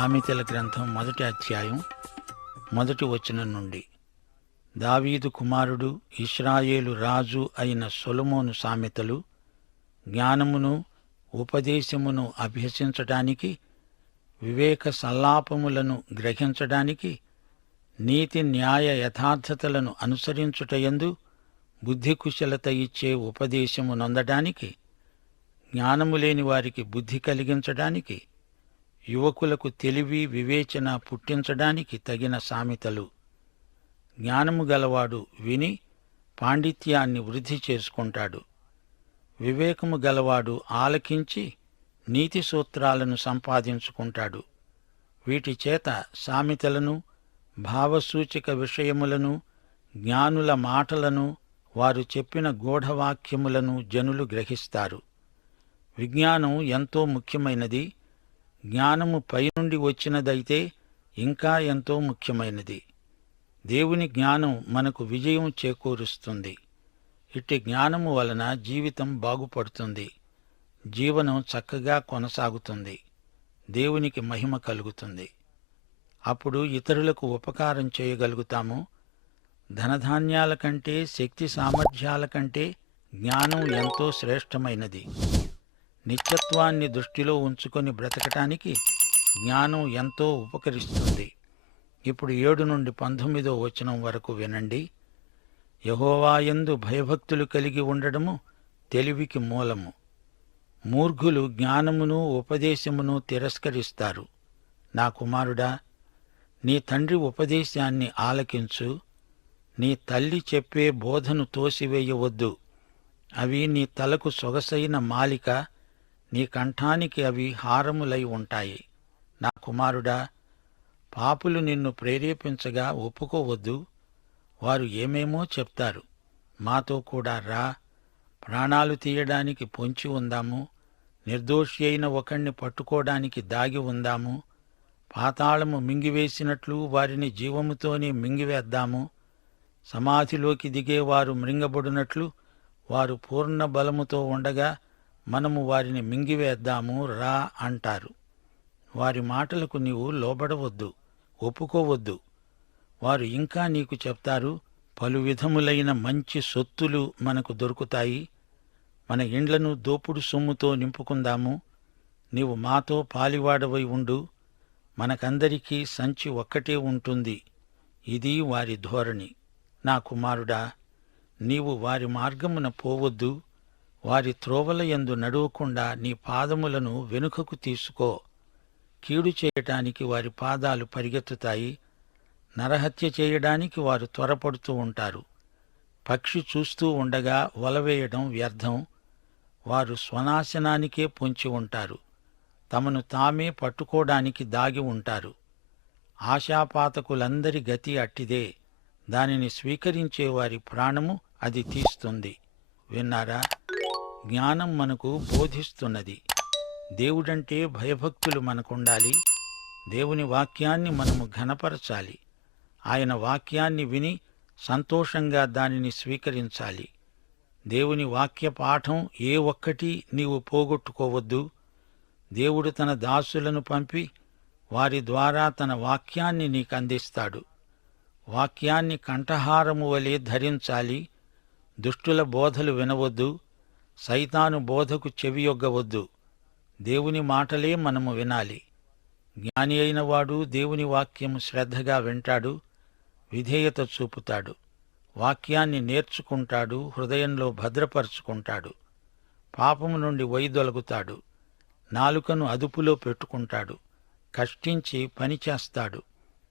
సామెతల గ్రంథం 1వ అధ్యాయం 1వ వచనం నుండి. దావీదు కుమారుడు ఇశ్రాయేలు రాజు అయిన సొలొమోను సామెతలు. జ్ఞానమును ఉపదేశమును అభ్యసించడానికి, వివేక సల్లాపములను గ్రహించడానికి, నీతి న్యాయ యథార్థతలను అనుసరించుటయందు బుద్ధి కుశలత ఇచ్చే ఉపదేశము నొందడానికి, జ్ఞానము లేని వారికి బుద్ధి కలిగించడానికి, యువకులకు తెలివి వివేచన పుట్టించడానికి తగిన సామెతలు. జ్ఞానము గలవాడు విని పాండిత్యాన్ని వృద్ధి చేసుకుంటాడు. వివేకము గలవాడు ఆలకించి నీతి సూత్రాలను సంపాదించుకుంటాడు. వీటి చేత సామెతలను, భావసూచక విషయములను, జ్ఞానుల మాటలను, వారు చెప్పిన గూఢవాక్యములను జనులు గ్రహిస్తారు. విజ్ఞానం ఎంతో ముఖ్యమైనది. జ్ఞానము పైనుండి వచ్చినదైతే ఇంకా ఎంతో ముఖ్యమైనది. దేవుని జ్ఞానం మనకు విజయం చేకూరుస్తుంది. ఇట్టి జ్ఞానము వలన జీవితం బాగుపడుతుంది. జీవనం చక్కగా కొనసాగుతుంది. దేవునికి మహిమ కలుగుతుంది. అప్పుడు ఇతరులకు ఉపకారం చేయగలుగుతాము. ధనధాన్యాల కంటే, శక్తి సామర్థ్యాల కంటే జ్ఞానం ఎంతో శ్రేష్టమైనది. నిత్యత్వాన్ని దృష్టిలో ఉంచుకొని బ్రతకటానికి జ్ఞానం ఎంతో ఉపకరిస్తుంది. ఇప్పుడు 7 నుండి 19వ వచనం వరకు వినండి. యెహోవాయందు భయభక్తులు కలిగి ఉండడము తెలివికి మూలము. మూర్ఖులు జ్ఞానమును ఉపదేశమును తిరస్కరిస్తారు. నా కుమారుడా, నీ తండ్రి ఉపదేశాన్ని ఆలకించు. నీ తల్లి చెప్పే బోధను తోసివేయవద్దు. అవి నీ తలకు సొగసైన మాలిక, నీ కంఠానికి అవి హారములై ఉంటాయి. నా కుమారుడా, పాపులు నిన్ను ప్రేరేపించగా ఒప్పుకోవద్దు. వారు ఏమేమో చెప్తారు. మాతో కూడా రా, ప్రాణాలు తీయడానికి పొంచి ఉందాము, నిర్దోషి అయిన ఒకణ్ణి పట్టుకోవడానికి దాగి ఉందాము, పాతాళము మింగివేసినట్లు వారిని జీవముతోనే మింగివేద్దాము, సమాధిలోకి దిగేవారు మృంగబడినట్లు వారు పూర్ణ బలముతో ఉండగా మనము వారిని మింగివేద్దాము రా అంటారు. వారి మాటలకు నీవు లోబడవద్దు, ఒప్పుకోవద్దు. వారు ఇంకా నీకు చెప్తారు, పలు విధములైన మంచి సొత్తులు మనకు దొరుకుతాయి, మన ఇండ్లను దోపుడు సొమ్ముతో నింపుకుందాము, నీవు మాతో పాలివాడవై ఉండు, మనకందరికీ సంచి ఒక్కటే ఉంటుంది. ఇది వారి ధోరణి. నా కుమారుడా, నీవు వారి మార్గమున పోవద్దు. వారి త్రోవల యందు నడవకుండా నీ పాదములను వెనుకకు తీసుకో. కీడు చేయటానికి వారి పాదాలు పరిగెత్తుతాయి. నరహత్య చేయడానికి వారు త్వరపడుతూ ఉంటారు. పక్షి చూస్తూ ఉండగా వలవేయడం వ్యర్థం. వారు స్వనాశనానికే పొంచి ఉంటారు. తమను తామే పట్టుకోవడానికి దాగి ఉంటారు. ఆశాపాతకులందరి గతి అట్టిదే. దానిని స్వీకరించే వారి ప్రాణము అది తీస్తుంది. విన్నారా? జ్ఞానం మనకు బోధిస్తున్నది. దేవుడంటే భయభక్తులు మనకుండాలి. దేవుని వాక్యాన్ని మనము ఘనపరచాలి. ఆయన వాక్యాన్ని విని సంతోషంగా దానిని స్వీకరించాలి. దేవుని వాక్య పాఠం ఏ ఒక్కటి నీవు పోగొట్టుకోవద్దు. దేవుడు తన దాసులను పంపి వారి ద్వారా తన వాక్యాన్ని నీకందిస్తాడు. వాక్యాన్ని కంఠహారము వలె ధరించాలి. దుష్టుల బోధలు వినవద్దు. సైతాను బోధకు చెవియొగ్గవద్దు. దేవుని మాటలే మనము వినాలి. జ్ఞాని అయిన వాడు దేవుని వాక్యము శ్రద్ధగా వింటాడు, విధేయత చూపుతాడు, వాక్యాన్ని నేర్చుకుంటాడు, హృదయంలో భద్రపరుచుకుంటాడు, పాపము నుండి వైదొలగుతాడు, నాలుకను అదుపులో పెట్టుకుంటాడు, కష్టించి పనిచేస్తాడు,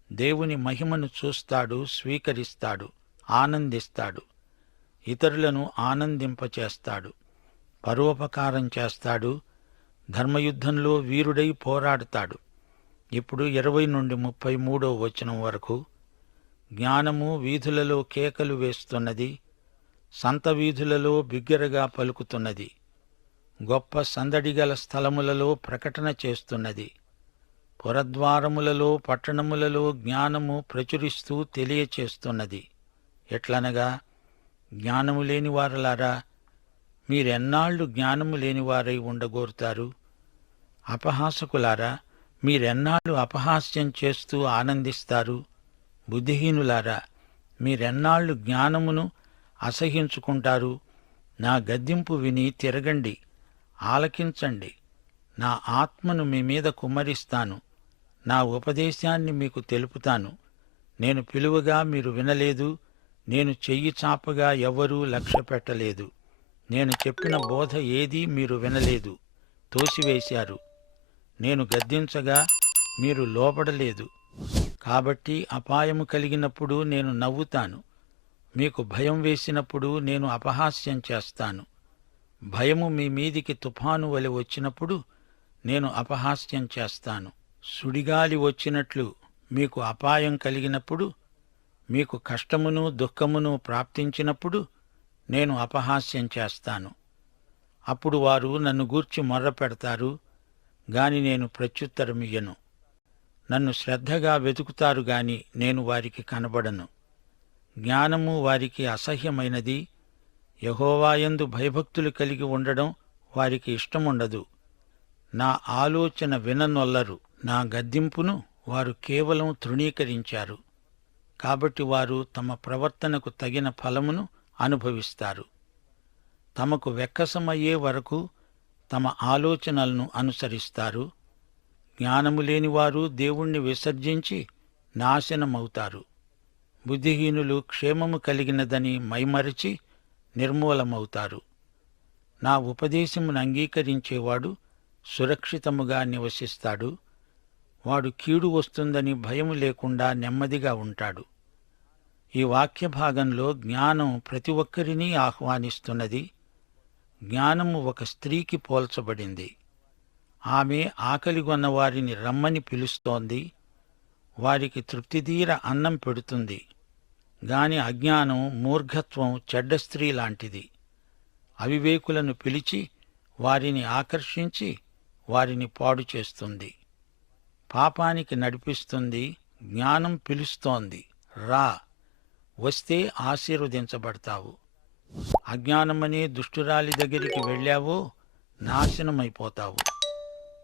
దేవుని మహిమను చూస్తాడు, స్వీకరిస్తాడు, ఆనందిస్తాడు, ఇతరులను ఆనందింపచేస్తాడు, పరోపకారం చేస్తాడు, ధర్మయుద్ధంలో వీరుడై పోరాడతాడు. ఇప్పుడు 20 నుండి 33వ వచనం వరకు. జ్ఞానము వీధులలో కేకలు వేస్తున్నది, సంత వీధులలో బిగ్గరగా పలుకుతున్నది, గొప్ప సందడిగల స్థలములలో ప్రకటన చేస్తున్నది. పురద్వారములలో పట్టణములలో జ్ఞానము ప్రచురిస్తూ తెలియచేస్తున్నది. ఎట్లనగా, జ్ఞానము లేని వారలారా, మీరెన్నాళ్లు జ్ఞానము లేనివారై ఉండగోరుతారు? అపహాసకులారా, మీరెన్నాళ్ళు అపహాస్యం చేస్తూ ఆనందిస్తారు? బుద్ధిహీనులారా, మీరెన్నాళ్ళు జ్ఞానమును అసహ్యించుకుంటారు? నా గద్దింపు విని తిరగండి, ఆలకించండి. నా ఆత్మను మీ మీద కుమ్మరిస్తాను. నా ఉపదేశాన్ని మీకు తెలుపుతాను. నేను పిలువగా మీరు వినలేదు. నేను చెయ్యి చాపగా ఎవ్వరూ లక్ష్యపెట్టలేదు. నేను చెప్పిన బోధ ఏదీ మీరు వినలేదు, తోసివేశారు. నేను గద్దించగా మీరు లోబడలేదు. కాబట్టి అపాయము కలిగినప్పుడు నేను నవ్వుతాను. మీకు భయం వేసినప్పుడు నేను అపహాస్యం చేస్తాను. భయము మీ మీదికి తుఫాను వలె వచ్చినప్పుడు నేను అపహాస్యం చేస్తాను. సుడిగాలి వచ్చినట్లు మీకు అపాయం కలిగినప్పుడు, మీకు కష్టమును దుఃఖమును ప్రాప్తించినప్పుడు నేను అపహాస్యం చేస్తాను. అప్పుడు వారు నన్ను గూర్చి మొర్రపెడతారు, గాని నేను ప్రత్యుత్తరమియ్యను. నన్ను శ్రద్ధగా వెతుకుతారు గాని నేను వారికి కనబడను. జ్ఞానము వారికి అసహ్యమైనది. యెహోవాయందు భయభక్తులు కలిగి ఉండడం వారికి ఇష్టముండదు. నా ఆలోచన విననొల్లరు. నా గద్దింపును వారు కేవలం తృణీకరించారు. కాబట్టి వారు తమ ప్రవర్తనకు తగిన ఫలమును అనుభవిస్తారు. తమకు వెక్కసమయ్యే వరకు తమ ఆలోచనలను అనుసరిస్తారు. జ్ఞానము లేనివారు దేవుణ్ణి విసర్జించి నాశనమవుతారు. బుద్ధిహీనులు క్షేమము కలిగినదని మైమరచి నిర్మూలమవుతారు. నా ఉపదేశమును అంగీకరించేవాడు సురక్షితముగా నివసిస్తాడు. వాడు కీడు వస్తుందని భయము లేకుండా నెమ్మదిగా ఉంటాడు. ఈ వాక్య భాగంలో జ్ఞానం ప్రతి ఒక్కరినీ ఆహ్వానిస్తున్నది. జ్ఞానము ఒక స్త్రీకి పోల్చబడింది. ఆమె ఆకలిగొన్న వారిని రమ్మని పిలుస్తోంది. వారికి తృప్తిదీర అన్నం పెడుతుంది. గాని అజ్ఞానం, మూర్ఘత్వం చెడ్డ స్త్రీ లాంటిది. అవివేకులను పిలిచి వారిని ఆకర్షించి వారిని పాడు చేస్తుంది. పాపానికి నడిపిస్తుంది. జ్ఞానం పిలుస్తోంది, రా, వస్తే ఆశీర్వదించబడతావు. అజ్ఞానమనే దుష్టురాలి దగ్గరికి వెళ్ళావో నాశనమైపోతావు.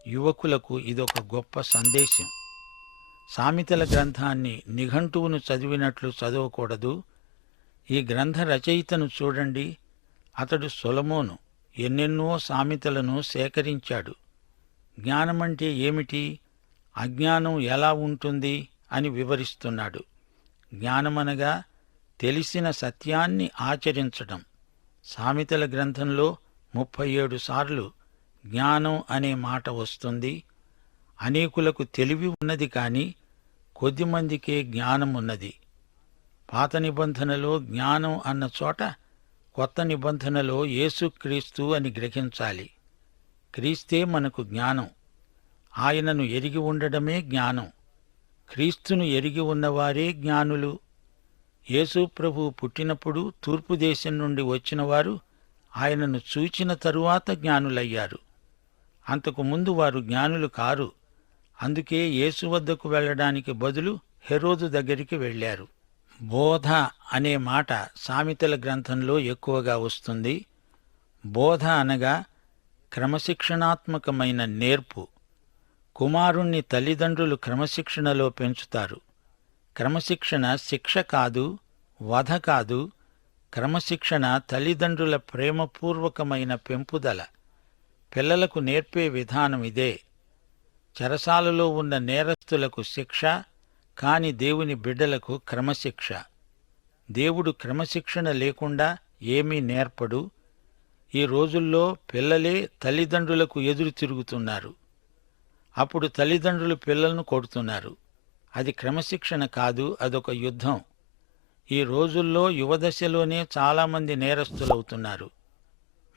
యువకులకు ఇదొక గొప్ప సందేశం. సామెతల గ్రంథాన్ని నిఘంటువును చదివినట్లు చదవకూడదు. ఈ గ్రంథ రచయితను చూడండి. అతడు సొలొమోను ఎన్నెన్నో సామెతలను సేకరించాడు. జ్ఞానమంటే ఏమిటి, అజ్ఞానం ఎలా ఉంటుంది అని వివరిస్తున్నాడు. జ్ఞానమనగా తెలిసిన సత్యాన్ని ఆచరించడం. సామెతల గ్రంథంలో 37 సార్లు జ్ఞానం అనే మాట వస్తుంది. అనేకులకు తెలివి ఉన్నది కాని కొద్దిమందికే జ్ఞానమున్నది. పాత నిబంధనలో జ్ఞానం అన్న చోట కొత్త నిబంధనలో యేసుక్రీస్తు అని గ్రహించాలి. క్రీస్తే మనకు జ్ఞానం. ఆయనను ఎరిగి ఉండడమే జ్ఞానం. క్రీస్తును ఎరిగి ఉన్నవారే జ్ఞానులు. యేసు ప్రభువు పుట్టినప్పుడు తూర్పు దేశం నుండి వచ్చినవారు ఆయనను చూచిన తరువాత జ్ఞానులయ్యారు. అంతకు ముందు వారు జ్ఞానులు కారు. అందుకే యేసు వద్దకు వెళ్లడానికి బదులు హెరోదు దగ్గరికి వెళ్లారు. బోధ అనే మాట సామెతల గ్రంథంలో ఎక్కువగా వస్తుంది. బోధ అనగా క్రమశిక్షణాత్మకమైన నేర్పు. కుమారుణ్ణి తల్లిదండ్రులు క్రమశిక్షణలో పెంచుతారు. క్రమశిక్షణ శిక్ష కాదు, వధ కాదు. క్రమశిక్షణ తల్లిదండ్రుల ప్రేమపూర్వకమైన పెంపుదల. పిల్లలకు నేర్పే విధానం ఇదే. చెరసాలలో ఉన్న నేరస్తులకు శిక్ష, కాని దేవుని బిడ్డలకు క్రమశిక్ష. దేవుడు క్రమశిక్షణ లేకుండా ఏమీ నేర్పడు. ఈ రోజుల్లో పిల్లలే తల్లిదండ్రులకు ఎదురు తిరుగుతున్నారు. అప్పుడు తల్లిదండ్రులు పిల్లలను కొడుతున్నారు. అది క్రమశిక్షణ కాదు, అదొక యుద్ధం. ఈ రోజుల్లో యువదశలోనే చాలామంది నేరస్తులవుతున్నారు.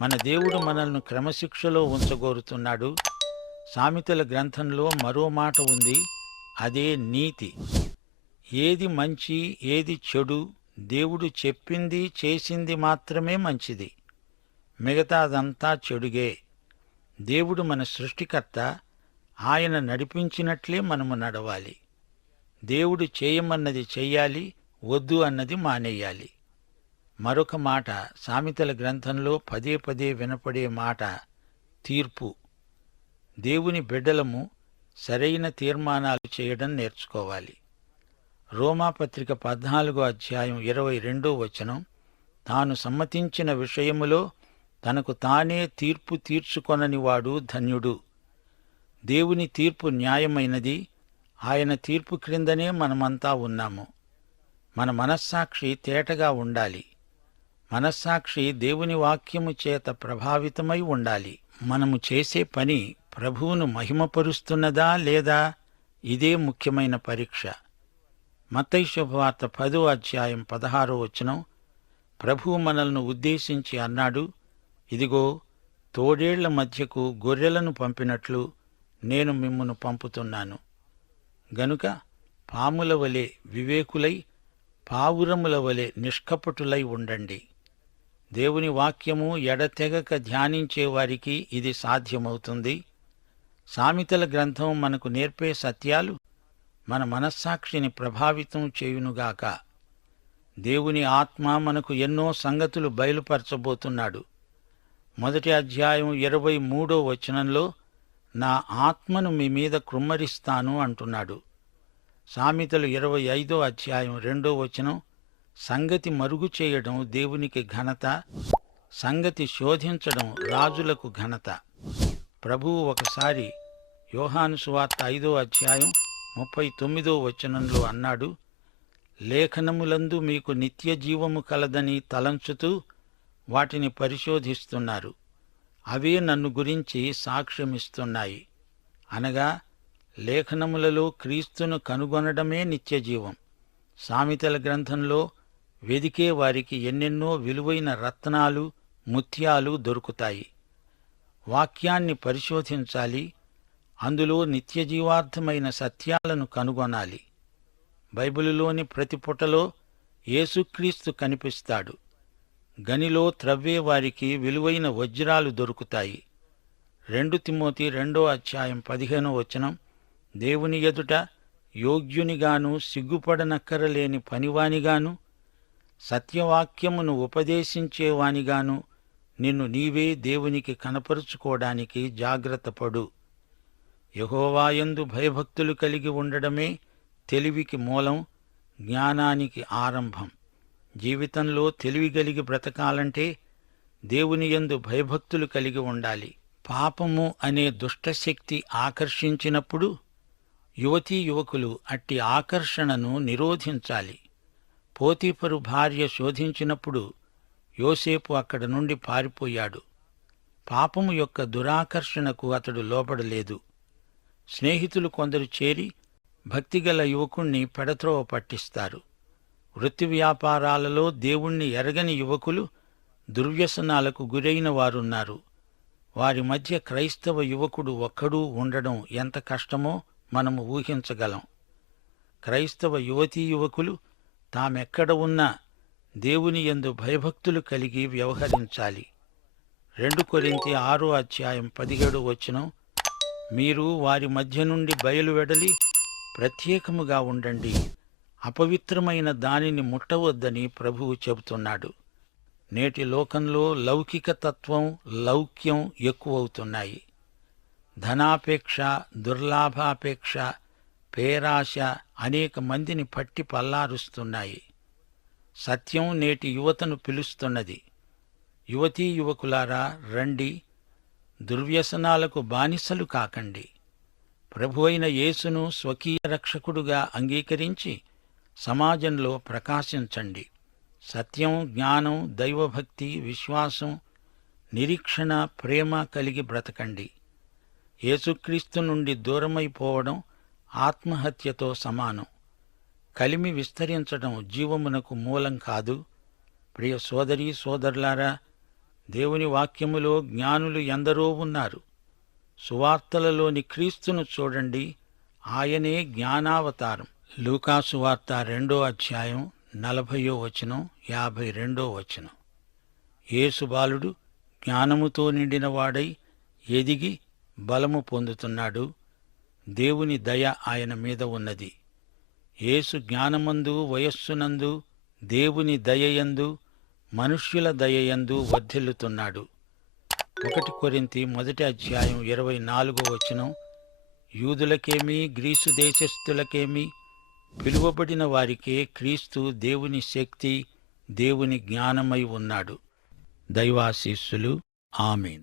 మన దేవుడు మనల్ని క్రమశిక్షలో ఉంచగోరుతున్నాడు. సామెతల గ్రంథంలో మరో మాట ఉంది, అదే నీతి. ఏది మంచి, ఏది చెడు, దేవుడు చెప్పింది చేసింది మాత్రమే మంచిది. మిగతాదంతా చెడుగే. దేవుడు మన సృష్టికర్త. ఆయన నడిపించినట్లే మనము నడవాలి. దేవుడు చేయమన్నది చెయ్యాలి, వద్దు అన్నది మానేయాలి. మరొక మాట సామెతల గ్రంథంలో పదే పదే వినపడే మాట తీర్పు. దేవుని బిడ్డలము సరైన తీర్మానాలు చేయడం నేర్చుకోవాలి. రోమాపత్రిక 14 అధ్యాయం 22 తాను సమ్మతించిన విషయములో తనకు తానే తీర్పు తీర్చుకొననివాడు ధన్యుడు. దేవుని తీర్పు న్యాయమైనది. ఆయన తీర్పు క్రిందనే మనమంతా ఉన్నాము. మన మనస్సాక్షి తేటగా ఉండాలి. మనస్సాక్షి దేవుని వాక్యము చేత ప్రభావితమై ఉండాలి. మనము చేసే పని ప్రభువును మహిమపరుస్తున్నదా లేదా? ఇదే ముఖ్యమైన పరీక్ష. మత్తయి శుభవార్త 10 అధ్యాయం 16 ప్రభువు మనల్ని ఉద్దేశించి అన్నాడు, ఇదిగో, తోడేళ్ల మధ్యకు గొర్రెలను పంపినట్లు నేను మిమ్మును పంపుతున్నాను. గనుక పాముల వలె వివేకులై, పావురముల వలె నిష్కపటులై ఉండండి. దేవుని వాక్యము ఎడతెగక ధ్యానించేవారికి ఇది సాధ్యమవుతుంది. సామెతల గ్రంథం మనకు నేర్పే సత్యాలు మన మనస్సాక్షిని ప్రభావితం చేయునుగాక. దేవుని ఆత్మ మనకు ఎన్నో సంగతులు బయలుపరచబోతున్నాడు. 1 అధ్యాయం 23 నా ఆత్మను మీ మీద కృమ్మరిస్తాను అంటున్నాడు. సామెతలు 25 అధ్యాయం 2 సంగతి మరుగు చేయడం దేవునికి ఘనత, సంగతి శోధించడం రాజులకు ఘనత. ప్రభువు ఒకసారి యోహాను సువార్త 5 అధ్యాయం 39 అన్నాడు, లేఖనములందు మీకు నిత్య జీవము కలదని తలంచుతూ వాటిని పరిశోధిస్తున్నారు. అవే నన్ను గురించి సాక్ష్యమిస్తున్నాయి. అనగా లేఖనములలో క్రీస్తును కనుగొనడమే నిత్యజీవం. సామెతల గ్రంథంలో వెదికే వారికి ఎన్నెన్నో విలువైన రత్నాలు, ముత్యాలు దొరుకుతాయి. వాక్యాన్ని పరిశోధించాలి. అందులో నిత్యజీవార్థమైన సత్యాలను కనుగొనాలి. బైబిలులోని ప్రతి పుటలో యేసుక్రీస్తు కనిపిస్తాడు. గనిలో త్రవ్వే వారికి విలువైన వజ్రాలు దొరుకుతాయి. 2 తిమోతి 2 అధ్యాయం 15 దేవుని ఎదుట యోగ్యునిగాను, సిగ్గుపడనక్కరలేని పనివానిగాను, సత్యవాక్యమును ఉపదేశించేవానిగాను నిన్ను నీవే దేవునికి కనపరుచుకోవడానికి జాగ్రత్తపడు. యెహోవాయందు భయభక్తులు కలిగి ఉండడమే తెలివికి మూలం, జ్ఞానానికి ఆరంభం. జీవితంలో తెలివిగలిగి బ్రతకాలంటే దేవునియందు భయభక్తులు కలిగి ఉండాలి. పాపము అనే దుష్టశక్తి ఆకర్షించినప్పుడు యువతీ యువకులు అట్టి ఆకర్షణను నిరోధించాలి. పోతీఫరు భార్య శోధించినప్పుడు యోసేపు అక్కడ నుండి పారిపోయాడు. పాపము యొక్క దురాకర్షణకు అతడు లోబడలేదు. స్నేహితులు కొందరు చేరి భక్తిగల యువకుణ్ణి పెడత్రోవ పట్టిస్తారు. వృత్తి వ్యాపారాలలో దేవుణ్ణి ఎరగని యువకులు దుర్వ్యసనాలకు గురైన వారున్నారు. వారి మధ్య క్రైస్తవ యువకుడు ఒక్కడూ ఉండడం ఎంత కష్టమో మనము ఊహించగలం. క్రైస్తవ యువతీ యువకులు తామెక్కడ ఉన్నా దేవుని యందు భయభక్తులు కలిగి వ్యవహరించాలి. 2 కొరింథీ 6 అధ్యాయం 17 మీరు వారి మధ్య నుండి బయలువెడలి ప్రత్యేకముగా ఉండండి, అపవిత్రమైన దానిని ముట్టవద్దని ప్రభువు చెబుతున్నాడు. నేటి లోకంలో లౌకిక తత్వం, లౌక్యం ఎక్కువవుతున్నాయి. ధనాపేక్ష, దుర్లాభాపేక్ష, పేరాశ అనేక మందిని పట్టి పల్లారుస్తున్నాయి. సత్యం నేటి యువతను పిలుస్తున్నది. యువతీ యువకులారా, రండి, దుర్వ్యసనాలకు బానిసలు కాకండి. ప్రభువైన యేసును స్వకీయ రక్షకుడుగా అంగీకరించి సమాజంలో ప్రకాశించండి. సత్యం, జ్ఞానం, దైవభక్తి, విశ్వాసం, నిరీక్షణ, ప్రేమ కలిగి బ్రతకండి. యేసుక్రీస్తు నుండి దూరమైపోవడం ఆత్మహత్యతో సమానం. కలిమి విస్తరించడం జీవమునకు మూలం కాదు. ప్రియ సోదరీ సోదరులారా, దేవుని వాక్యములో జ్ఞానులు ఎందరో ఉన్నారు. సువార్తలలోని క్రీస్తును చూడండి, ఆయనే జ్ఞానావతారం. లూకాసు వార్త 2 అధ్యాయం 40 52 యేసు బాలుడు జ్ఞానముతో నిండినవాడై ఎదిగి బలము పొందుతున్నాడు. దేవుని దయ ఆయన మీద ఉన్నది. యేసు జ్ఞానమందు, వయస్సునందు, దేవుని దయయందు, మనుష్యుల దయయందు వర్ధిల్లుతున్నాడు. 1 కొరింథీ 1 అధ్యాయం 24 యూదులకేమీ గ్రీసు దేశస్థులకేమీ పిలువబడిన వారికే క్రీస్తు దేవుని శక్తి, దేవుని జ్ఞానమై ఉన్నాడు. దైవాశీస్సులు. ఆమేన్.